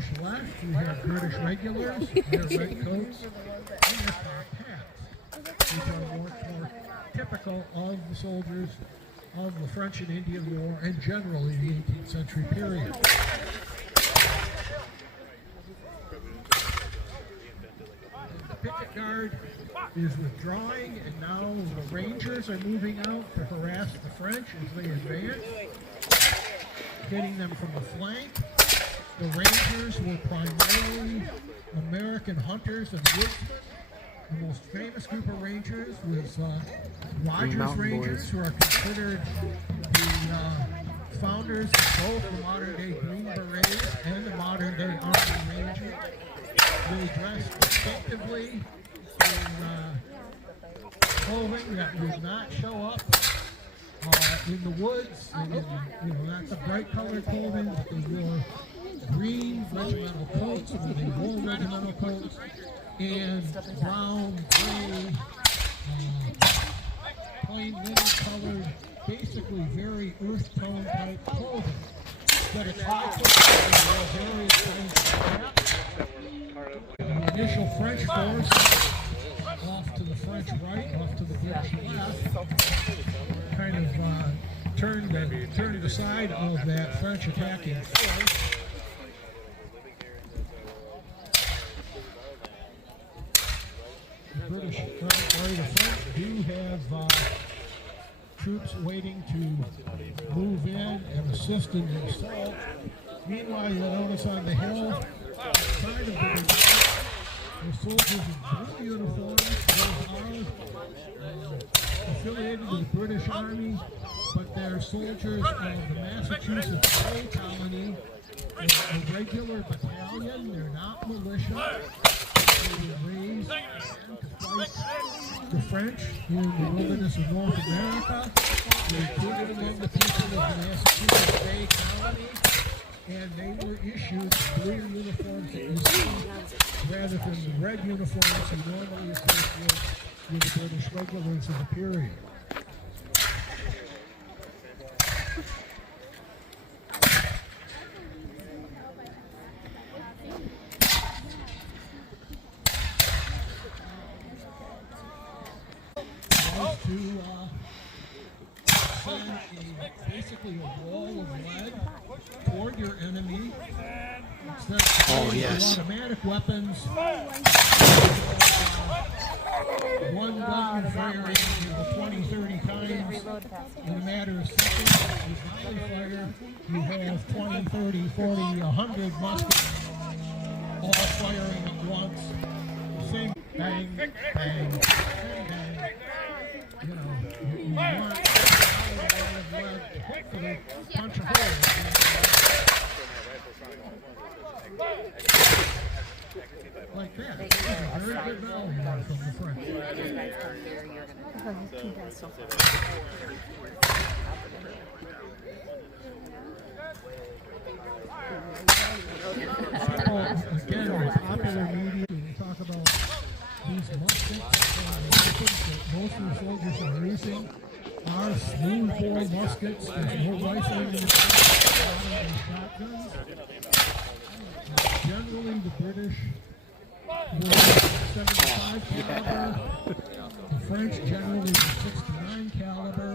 British left, we have British regulars, their red coats, and their top hats, which are more typical of the soldiers of the French and Indian War and generally the 18th century period. The picket guard is withdrawing, and now the Rangers are moving out to harass the French as they advance, hitting them from the flank. The Rangers were primarily American hunters and woodsmen. The most famous group of Rangers was Rogers Rangers, who are considered the founders of both the modern-day Green Berets and the modern-day Army Rangers. They dressed distinctively in clothing that would not show up in the woods, and not the bright-colored clothing, but they wore green regimental coats, or they wore regimental coats, and brown, gray, plain linen-colored, basically very earth-tone type clothing. But it's also various kinds of caps. The initial French force off to the French right, off to the British left, kind of turned aside of that French attacking force. The British French do have troops waiting to move in and assist in the assault. Meanwhile, you'll notice on the hill side of the soldiers in blue uniforms. Those are affiliated with the British Army, but they're soldiers of the Massachusetts Bay Colony, a regular battalion. They're not militia. They were raised to fight the French in the wilderness of North America. They recruited among the people of the Massachusetts Bay Colony, and they were issued blue uniforms that you see, rather than the red uniforms you normally associate with the British regulars of the period. To send basically a wall of lead toward your enemy. Oh, yes. Automatic weapons. One gun firing 20-30 times in a matter of seconds. With volley fire, you have 20, 30, 40, 100 muskets all firing at once. Same bang, bang, bang, bang. You want hopefully punch a hole. Like that. That's a very good value from the French. Again, with popular media, we talk about these muskets that most of the soldiers are using are smoothbore muskets. There's no rifling in the shotguns. Generally, the British were 75 caliber. The French generally were 69 caliber.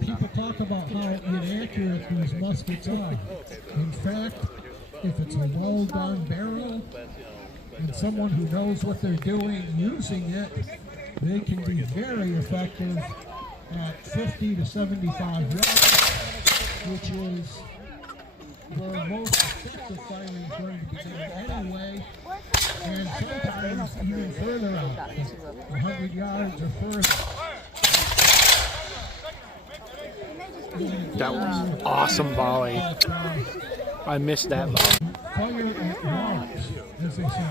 People talk about how inaccurate these muskets are. In fact, if it's a well-done barrel and someone who knows what they're doing using it, they can be very effective at 50 to 75 yards, which is where most effective firing is going to be done anyway, and sometimes even further out, 100 yards or further. That was awesome volley. I missed that volley. Fire at marks, as they say.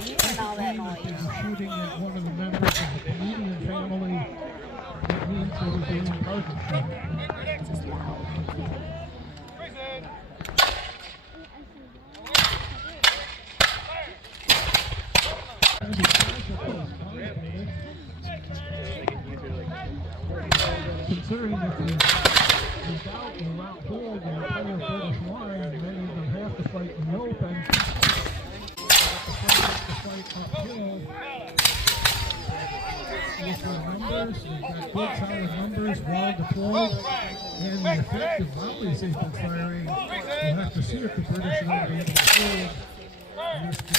They were shooting at one of the members of the comedian family. It means they were doing partnership. Considering that without the route hold the entire British line, many of them open. The fight uphill. With their numbers, they've got good solid numbers, well deployed, and the effective volleys they've been firing. We'll have to see if the British are going to be able to hold in this game.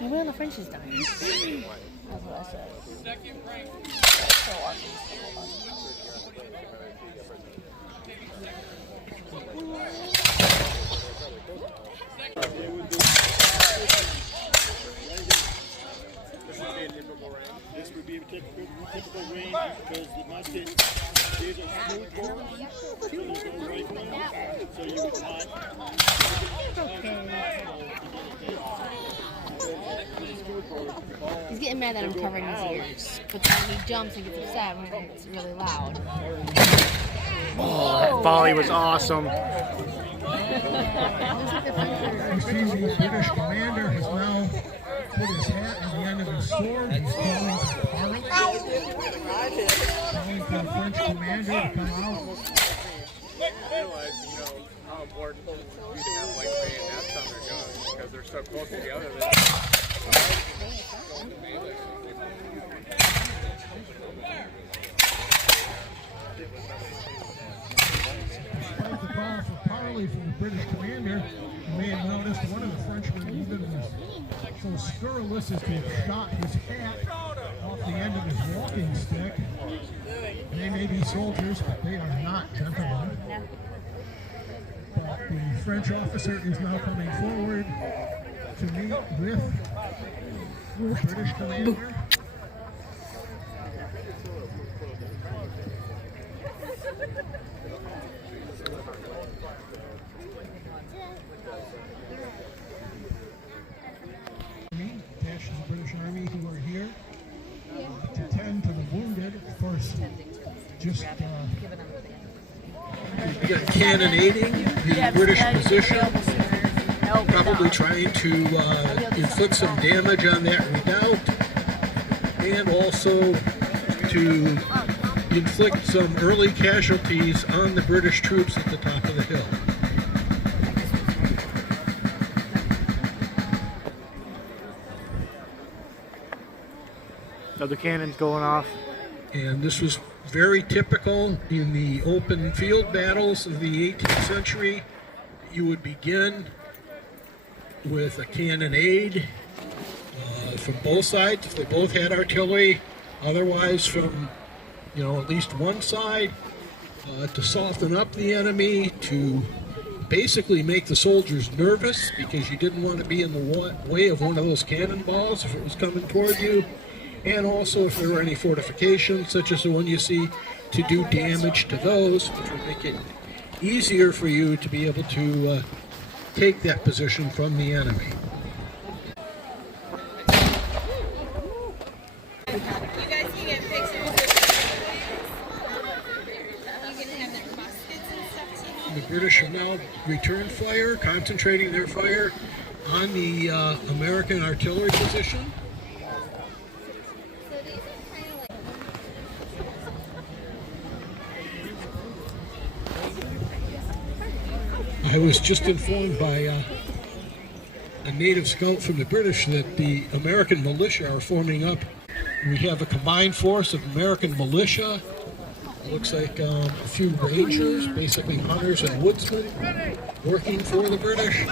And when the French is dying. That's what I said. This would be a typical range because the musket is a smooth bore, so there's no rifling, so you would not. He's getting mad that I'm covering his ears, but then he jumps and gets upset when it's really loud. Oh, that volley was awesome. You see the British commander has now put his hat on the end of his sword. He's calling for parley. Calling for the French commander to come out. Realize, how important it is to have like bayonets on their guns because they're so close together. Despite the call for parley from the British commander, you may have noticed one of the Frenchmen even was so scurrilous as to have shot his hat off the end of his walking stick. They may be soldiers, but they are not gentlemen. But the French officer is now coming forward to meet with the British commander. Attached to the British Army who are here to tend to the wounded. Of course, just cannonading the British position, probably trying to inflict some damage on that redoubt, and also to inflict some early casualties on the British troops at the top of the hill. Another cannon's going off. And this was very typical in the open field battles of the 18th century. You would begin with a cannonade from both sides, if they both had artillery, otherwise from at least one side, to soften up the enemy, to basically make the soldiers nervous because you didn't want to be in the way of one of those cannonballs if it was coming toward you. And also if there were any fortifications, such as the one you see, to do damage to those, which would make it easier for you to be able to take that position from the enemy. You guys can get pictures of you can have their muskets and stuff too. The British have now returned fire, concentrating their fire on the American artillery position. I was just informed by a native scout from the British that the American militia are forming up. We have a combined force of American militia. It looks like a few rangers, basically hunters and woodsmen, working for the British.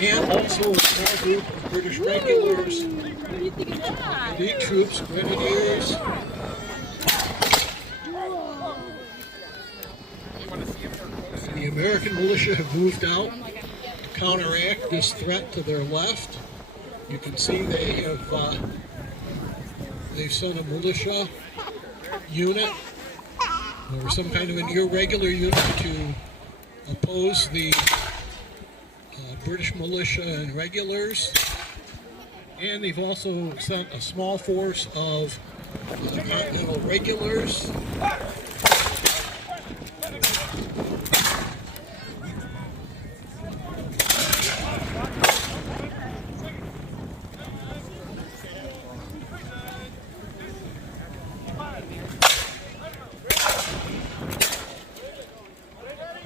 And also a small group of British regulars, elite troops, grenadiers. The American militia have moved out to counteract this threat to their left. You can see they have they've sent a militia unit or some kind of an irregular unit to oppose the British militia and regulars. And they've also sent a small force of Continental regulars.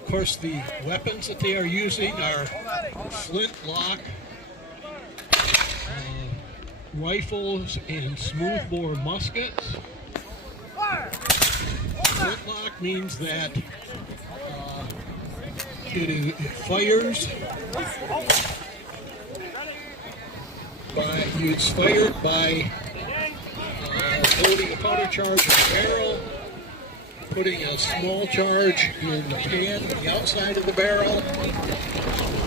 course, the weapons that they are using are flintlock rifles and smoothbore muskets. Flintlock means that it fires by, it's fired by loading a powder charge in the barrel, putting a small charge in the pan on the outside of the barrel,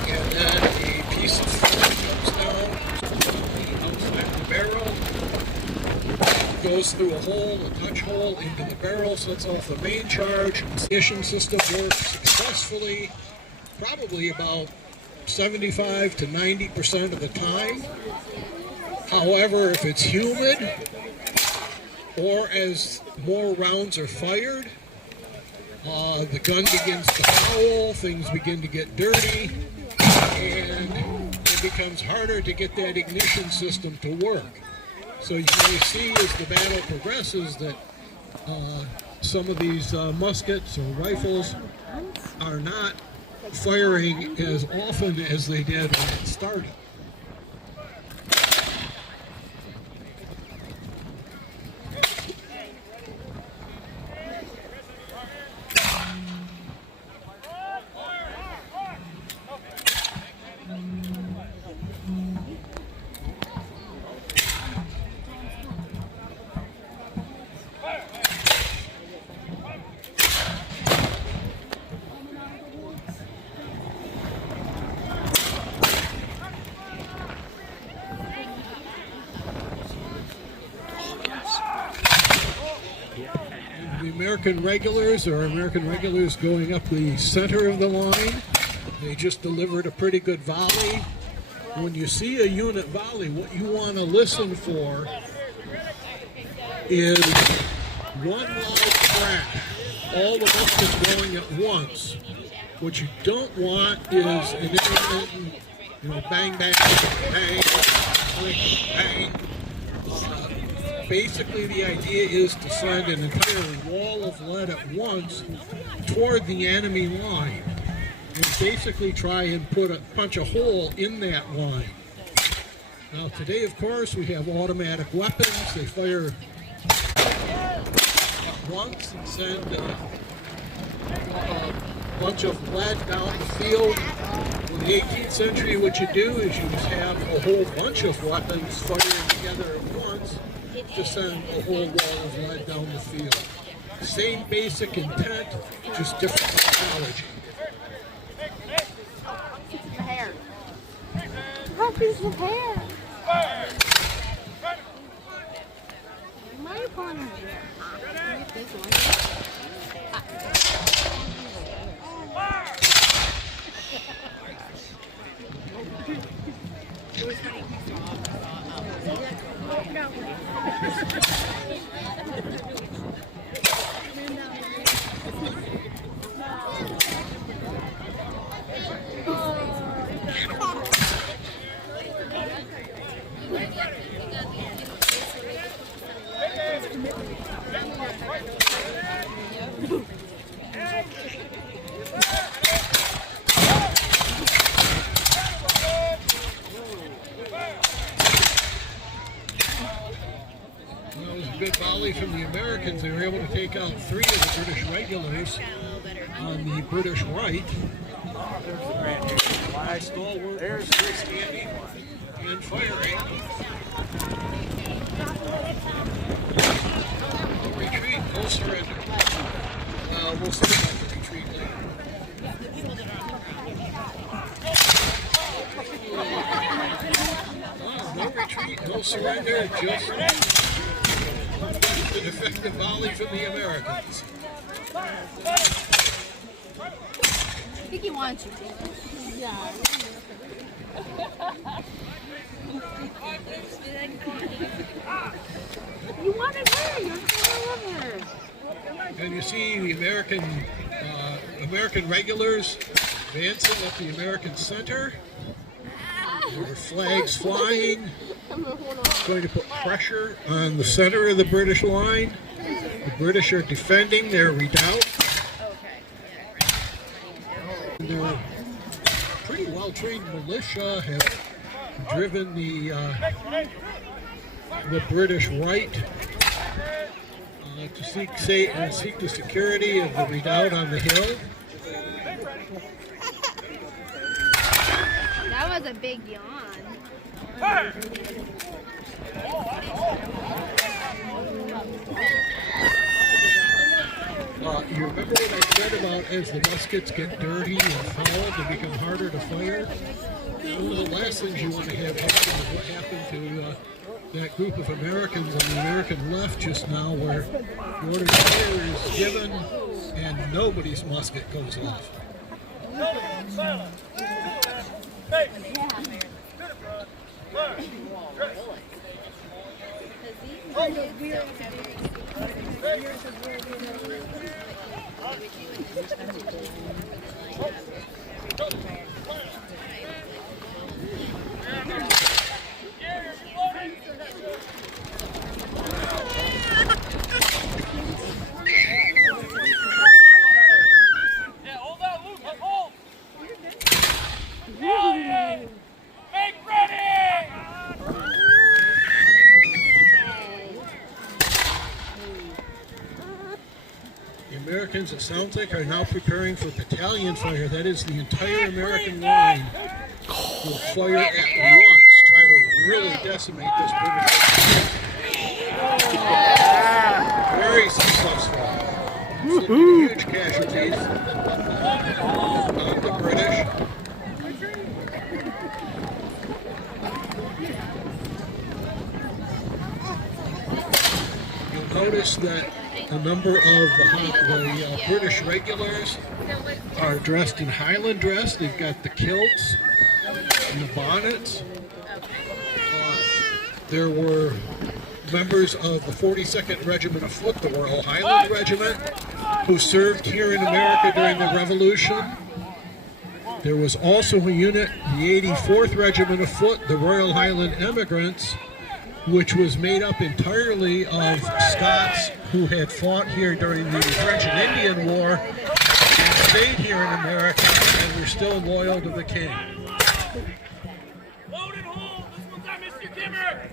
and then a piece of flint comes down the outside of the barrel, goes through a hole, a touch hole into the barrel, sets off the main charge. The ignition system works successfully, probably about 75 to 90% of the time. However, if it's humid, or as more rounds are fired, the gun begins to foul, things begin to get dirty, and it becomes harder to get that ignition system to work. So you may see as the battle progresses that some of these muskets or rifles are not firing as often as they did when it started. American regulars or American regulars going up the center of the line. They just delivered a pretty good volley. When you see a unit volley, what you want to listen for is one loud crash, all the muskets going at once. What you don't want is an intermittent, bang, bang, bang, bang, bang. Basically, the idea is to send an entire wall of lead at once toward the enemy line and basically try and punch a hole in that line. Now, today, of course, we have automatic weapons. They fire at once and send a bunch of lead down the field. In the 18th century, what you do is you just have a whole bunch of weapons firing together at once to send a whole wall of lead down the field. Same basic intent, just different technology. Piece of hair. What piece of hair? Why are you pulling her hair? This one. Good volley from the Americans. They were able to take out 3 of the British regulars on the British right. Stalwart was still standing and firing. No retreat, no surrender. We'll see about the retreat later. No retreat, no surrender, just an effective volley from the Americans. I think he wants you to. Yeah. You wanted her. You're going to love her. And you see the American regulars advancing up the American center. There are flags flying. It's going to put pressure on the center of the British line. The British are defending their redoubt. well-trained militia have driven the British right to seek the security of the redoubt on the hill. That was a big yawn. You remember what I said about as the muskets get dirty and fouled, they become harder to fire? One of the last things you want to have happen is what happened to that group of Americans on the American left just now, where the order to fire is given and nobody's musket goes off. The Americans, it sounds like, are now preparing for battalion fire. That is, the entire American line will fire at once, try to really decimate this British. Very successful. Huge casualties of the British. You'll notice that a number of the British regulars are dressed in Highland dress. They've got the kilts and the bonnets. There were members of the 42nd Regiment of Foot, the Royal Highland Regiment, who served here in America during the Revolution. There was also a unit, the 84th Regiment of Foot, the Royal Highland Emigrants, which was made up entirely of Scots who had fought here during the French and Indian War and stayed here in America and were still loyal to the king. Load and hold! This one's on Mr. Kimmer!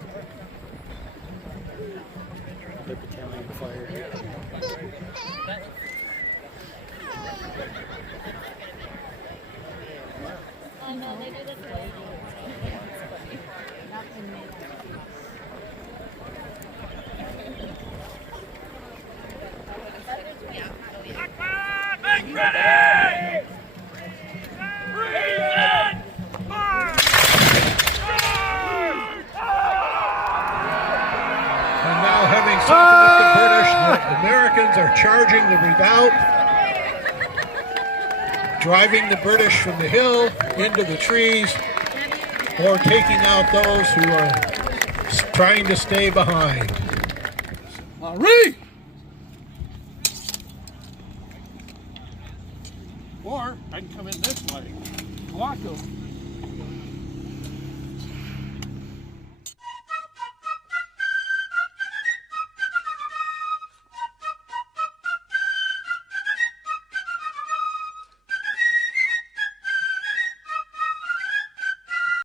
The battalion fire. Make ready! Reason! March! And now, having something with the British, the Americans are charging the redoubt, driving the British from the hill into the trees, or taking out those who are trying to stay behind. Ready! Or I can come in this way. Block them.